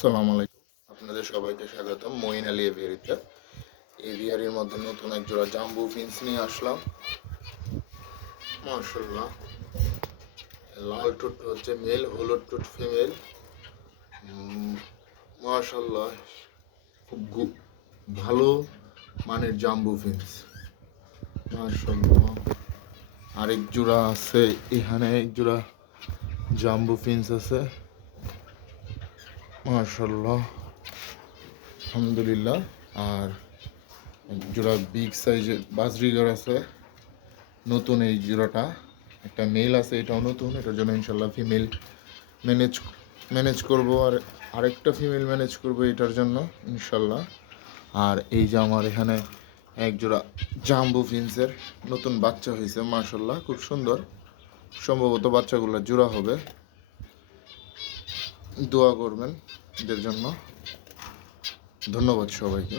আসসালামু আলাইকুম, আপনাদের সবাইকে স্বাগতম মঈন আলী এভিয়ারিতে। এভিয়ারির মধ্যে নতুন এক জোড়া জাম্বু ফিন্স নিয়ে আসলাম। মাশাআল্লাহ, লাল ঠোঁট হচ্ছে মেল, হলুদ ঠোঁট ফিমেল। মাশাআল্লাহ, খুব ভালো মানের জাম্বু ফিন্স। মাশাআল্লাহ, আরেক জোড়া আছে এখানে, এক জোড়া জাম্বু ফিন্স আছে। মাশাআল্লাহ, আলহামদুলিল্লাহ। আর এক জোড়া বিগ সাইজের বাজরিগার আছে, নতুন এই জোড়াটা। একটা মেল আছে, এটাও নতুন, এটার জন্য ইনশাল্লাহ ফিমেল ম্যানেজ করব, আর আরেকটা ফিমেল ম্যানেজ করব এটার জন্য ইনশাল্লাহ। আর এই যে আমার এখানে এক জোড়া জাম্বু ফিন্সের নতুন বাচ্চা হয়েছে, মাশাল্লাহ খুব সুন্দর। সম্ভবত বাচ্চাগুলো জোড়া হবে, দোয়া করবেন এদের জন্য। ধন্যবাদ সবাইকে।